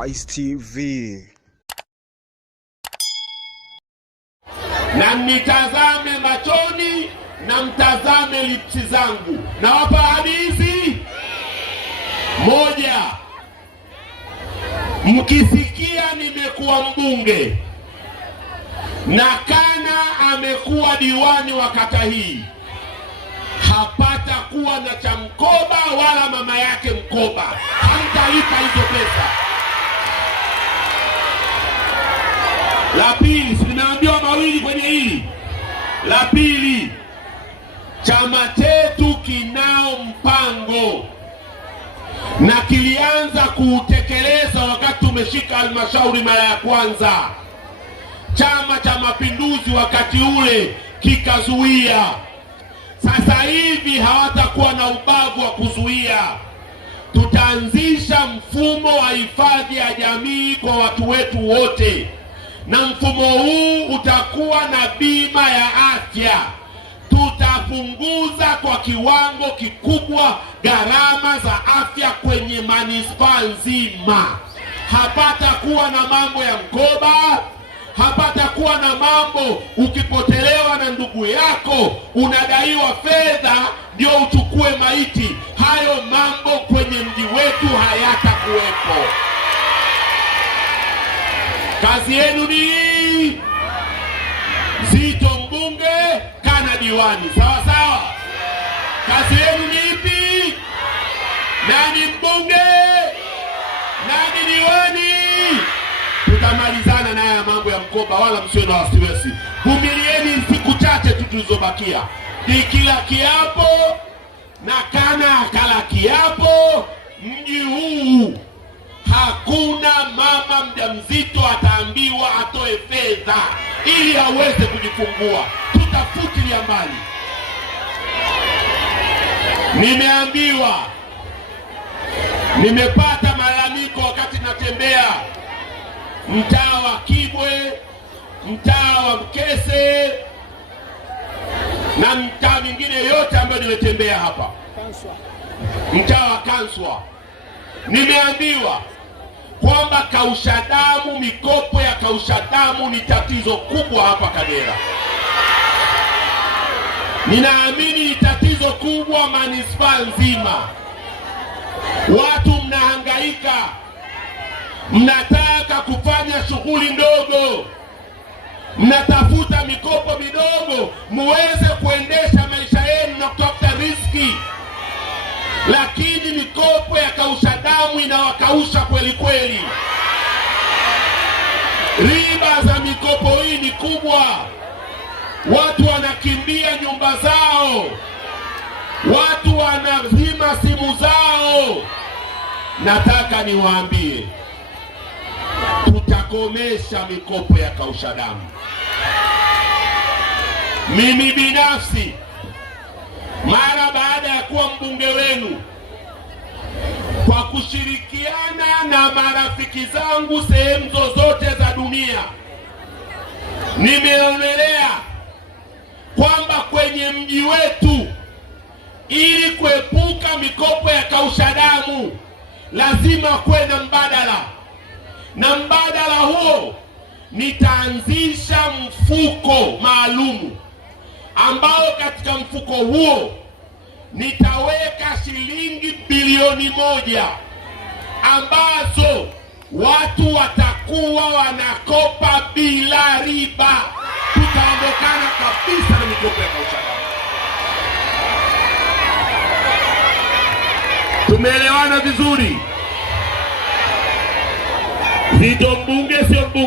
Wise TV. Na mnitazame machoni na mtazame lipsi zangu. Nawapa hadithi moja. Mkisikia nimekuwa mbunge na Kana amekuwa diwani wa kata hii, hapata kuwa na cha mkoba wala mama yake mkoba. Hamtalipa hizo pesa. La pili, nimeambiwa mawili kwenye hili. La pili, chama chetu kinao mpango na kilianza kuutekeleza wakati tumeshika halmashauri mara ya kwanza. Chama cha Mapinduzi wakati ule kikazuia. Sasa hivi hawatakuwa na ubavu wa kuzuia. Tutaanzisha mfumo wa hifadhi ya jamii kwa watu wetu wote, na mfumo huu utakuwa na bima ya afya. Tutapunguza kwa kiwango kikubwa gharama za afya kwenye manispaa nzima. Hapata kuwa na mambo ya mkoba, hapata kuwa na mambo ukipotelewa na ndugu yako unadaiwa fedha ndio uchukue maiti. Hayo mambo kwenye mji wetu hayatakuwepo. Kazi yenu ni Zito mbunge, Kana diwani. Sawa sawa. Kazi yenu ni ipi? Nani mbunge? Nani diwani? Tutamalizana na haya mambo ya mkoba, wala msio na wasiwasi. Vumilieni siku chache tu tulizobakia. Nikila kiapo na Kana akala kiapo, mji huu hakuna mama mjamzito ataambiwa atoe fedha ili aweze kujifungua. Tutafutilia mbali. Nimeambiwa, nimepata malalamiko wakati natembea mtaa wa Kibwe, mtaa wa Mkese na mtaa mingine yote ambayo nimetembea hapa, mtaa wa Kanswa. Nimeambiwa kwamba kausha damu, mikopo ya kausha damu ni tatizo kubwa hapa Kagera. Ninaamini ni tatizo kubwa manispaa nzima. Watu mnahangaika, mnataka kufanya shughuli ndogo, mnatafuta mikopo midogo muweze kuendesha maisha yenu na kutafuta riziki. Lakini mikopo ya kausha damu inawakausha kweli kweli. Riba za mikopo hii ni kubwa. Watu wanakimbia nyumba zao, watu wanazima simu zao. Nataka niwaambie, tutakomesha mikopo ya kausha damu. Mimi binafsi, mara baada ya kuwa mbunge wenu, kwa kushirikiana na marafiki zangu sehemu zozote za dunia, nimeonelea kwamba kwenye mji wetu, ili kuepuka mikopo ya kausha damu, lazima kuwe na mbadala. Na mbadala huo, nitaanzisha mfuko maalumu ambao katika mfuko huo nitaweka shilingi bilioni 1 ambazo watu watakuwa wanakopa bila riba. Tutaondokana kabisa na mikopo ya kausha damu. Tumeelewana vizuri? Zito mbunge sio mbunge.